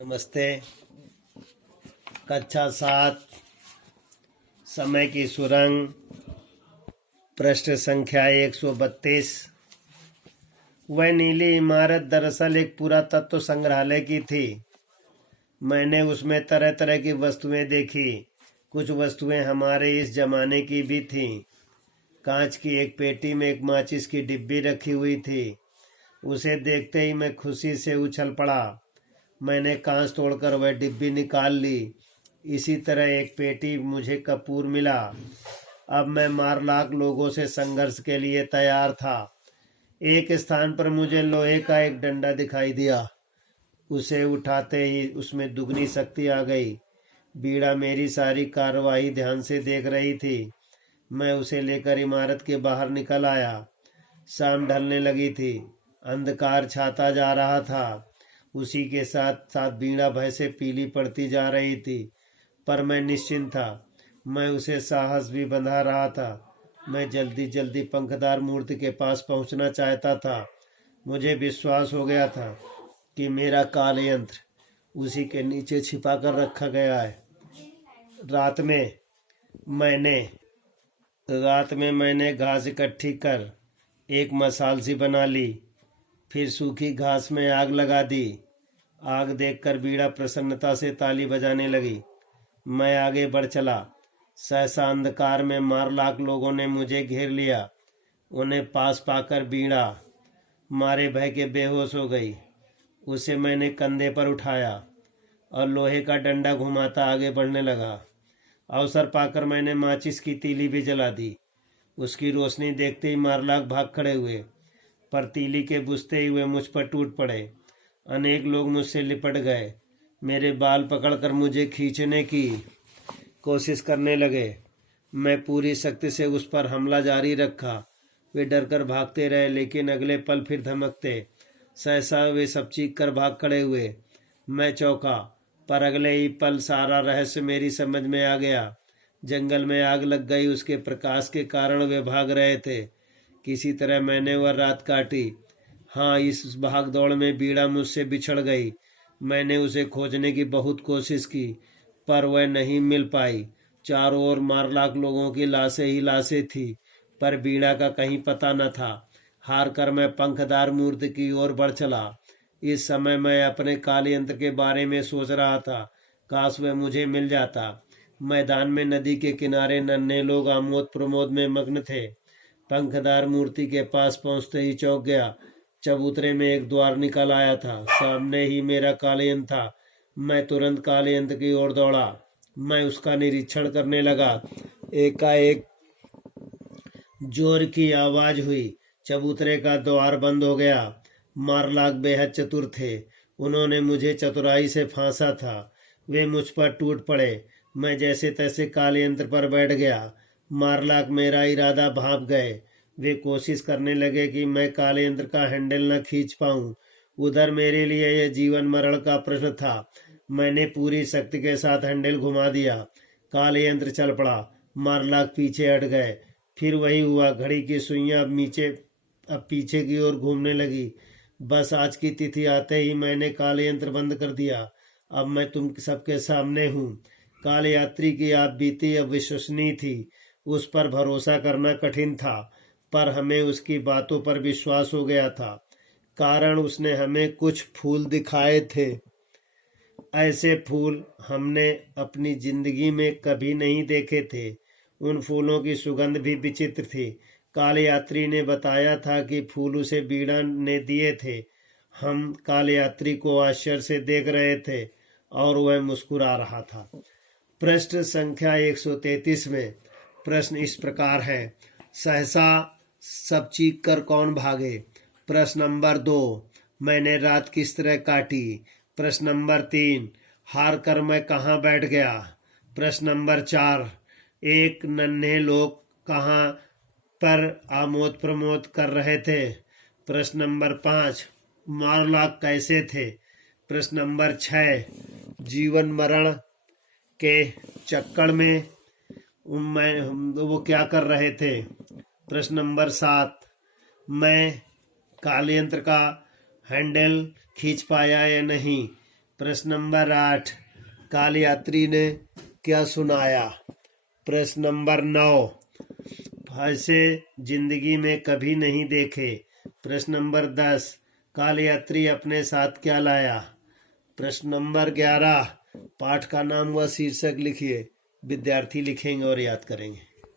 नमस्ते। कक्षा 7 समय की सुरंग, पृष्ठ संख्या 132। वह नीली इमारत दरअसल एक पुरातत्व संग्रहालय की थी। मैंने उसमें तरह तरह की वस्तुएं देखी। कुछ वस्तुएं हमारे इस जमाने की भी थीं। कांच की एक पेटी में एक माचिस की डिब्बी रखी हुई थी। उसे देखते ही मैं खुशी से उछल पड़ा। मैंने कांच तोड़कर वह डिब्बी निकाल ली। इसी तरह एक पेटी मुझे कपूर मिला। अब मैं मारलाख लोगों से संघर्ष के लिए तैयार था। एक स्थान पर मुझे लोहे का एक डंडा दिखाई दिया। उसे उठाते ही उसमें दुगनी शक्ति आ गई। बीड़ा मेरी सारी कार्रवाई ध्यान से देख रही थी। मैं उसे लेकर इमारत के बाहर निकल आया। शाम ढलने लगी थी। अंधकार छाता जा रहा था। उसी के साथ साथ बीड़ा भय से पीली पड़ती जा रही थी, पर मैं निश्चिंत था। मैं उसे साहस भी बंधा रहा था। मैं जल्दी जल्दी पंखदार मूर्ति के पास पहुंचना चाहता था। मुझे विश्वास हो गया था कि मेरा काल यंत्र उसी के नीचे छिपा कर रखा गया है। मैंने रात में मैंने घास इकट्ठी कर एक मसाल सी बना ली। फिर सूखी घास में आग लगा दी। आग देखकर बीड़ा प्रसन्नता से ताली बजाने लगी। मैं आगे बढ़ चला। सहसा अंधकार में मारलाख लोगों ने मुझे घेर लिया। उन्हें पास पाकर बीड़ा मारे भय के बेहोश हो गई। उसे मैंने कंधे पर उठाया और लोहे का डंडा घुमाता आगे बढ़ने लगा। अवसर पाकर मैंने माचिस की तीली भी जला दी। उसकी रोशनी देखते ही मारलाख भाग खड़े हुए, पर तीली के बुझते हुए मुझ पर टूट पड़े। अनेक लोग मुझसे लिपट गए। मेरे बाल पकड़कर मुझे खींचने की कोशिश करने लगे। मैं पूरी शक्ति से उस पर हमला जारी रखा। वे डरकर भागते रहे, लेकिन अगले पल फिर धमकते। सहसा वे सब चीख कर भाग खड़े हुए। मैं चौंका, पर अगले ही पल सारा रहस्य मेरी समझ में आ गया। जंगल में आग लग गई। उसके प्रकाश के कारण वे भाग रहे थे। किसी तरह मैंने वह रात काटी। हाँ, इस भाग दौड़ में बीड़ा मुझसे बिछड़ गई। मैंने उसे खोजने की बहुत कोशिश की, पर वह नहीं मिल पाई। चारों ओर मारलाख लोगों की लाशें ही लाशें थी, पर बीड़ा का कहीं पता न था। हार कर मैं पंखदार मूर्ति की ओर बढ़ चला। इस समय मैं अपने काल यंत्र के बारे में सोच रहा था। काश वह मुझे मिल जाता। मैदान में नदी के किनारे नन्हे लोग आमोद प्रमोद में मग्न थे। पंखदार मूर्ति के पास पहुंचते ही चौंक गया। चबूतरे में एक द्वार निकल आया था। सामने ही मेरा कालयंत्र था। मैं तुरंत कालयंत्र की ओर दौड़ा। मैं उसका निरीक्षण करने लगा। एकाएक जोर की आवाज हुई। चबूतरे का द्वार बंद हो गया। मारलाख बेहद चतुर थे। उन्होंने मुझे चतुराई से फांसा था। वे मुझ पर टूट पड़े। मैं जैसे तैसे कालयंत्र पर बैठ गया। मारलाख मेरा इरादा भांप गए। वे कोशिश करने लगे कि मैं कालयंत्र का हैंडल न खींच पाऊं। उधर मेरे लिए यह जीवन मरण का प्रश्न था। मैंने पूरी शक्ति के साथ हैंडल घुमा दिया। कालयंत्र चल पड़ा। मारलाख पीछे हट गए। फिर वही हुआ। घड़ी की सुइयां अब पीछे की ओर घूमने लगी। बस आज की तिथि आते ही मैंने कालयंत्र बंद कर दिया। अब मैं तुम सबके सामने हूँ। काल यात्री की आप बीती अविश्वसनीय थी। उस पर भरोसा करना कठिन था, पर हमें उसकी बातों पर विश्वास हो गया था। कारण उसने हमें कुछ फूल दिखाए थे। ऐसे फूल हमने अपनी जिंदगी में कभी नहीं देखे थे। उन फूलों की सुगंध भी विचित्र थी। काल यात्री ने बताया था कि फूल उसे बीड़ा ने दिए थे। हम काल यात्री को आश्चर्य से देख रहे थे और वह मुस्कुरा रहा था। पृष्ठ संख्या 133 में प्रश्न इस प्रकार है। सहसा सब चीख कर कौन भागे। प्रश्न नंबर 2, मैंने रात किस तरह काटी। प्रश्न नंबर 3, हार कर मैं कहाँ बैठ गया। प्रश्न नंबर 4, एक नन्हे लोग कहाँ पर आमोद प्रमोद कर रहे थे। प्रश्न नंबर 5, मारलाख कैसे थे। प्रश्न नंबर 6, जीवन मरण के चक्कर में वो क्या कर रहे थे। प्रश्न नंबर 7, मैं कालयंत्र का हैंडल खींच पाया या नहीं। प्रश्न नंबर 8, काल यात्री ने क्या सुनाया। प्रश्न नंबर 9, ऐसे जिंदगी में कभी नहीं देखे। प्रश्न नंबर 10, काल यात्री अपने साथ क्या लाया। प्रश्न नंबर 11, पाठ का नाम व शीर्षक लिखिए। विद्यार्थी लिखेंगे और याद करेंगे।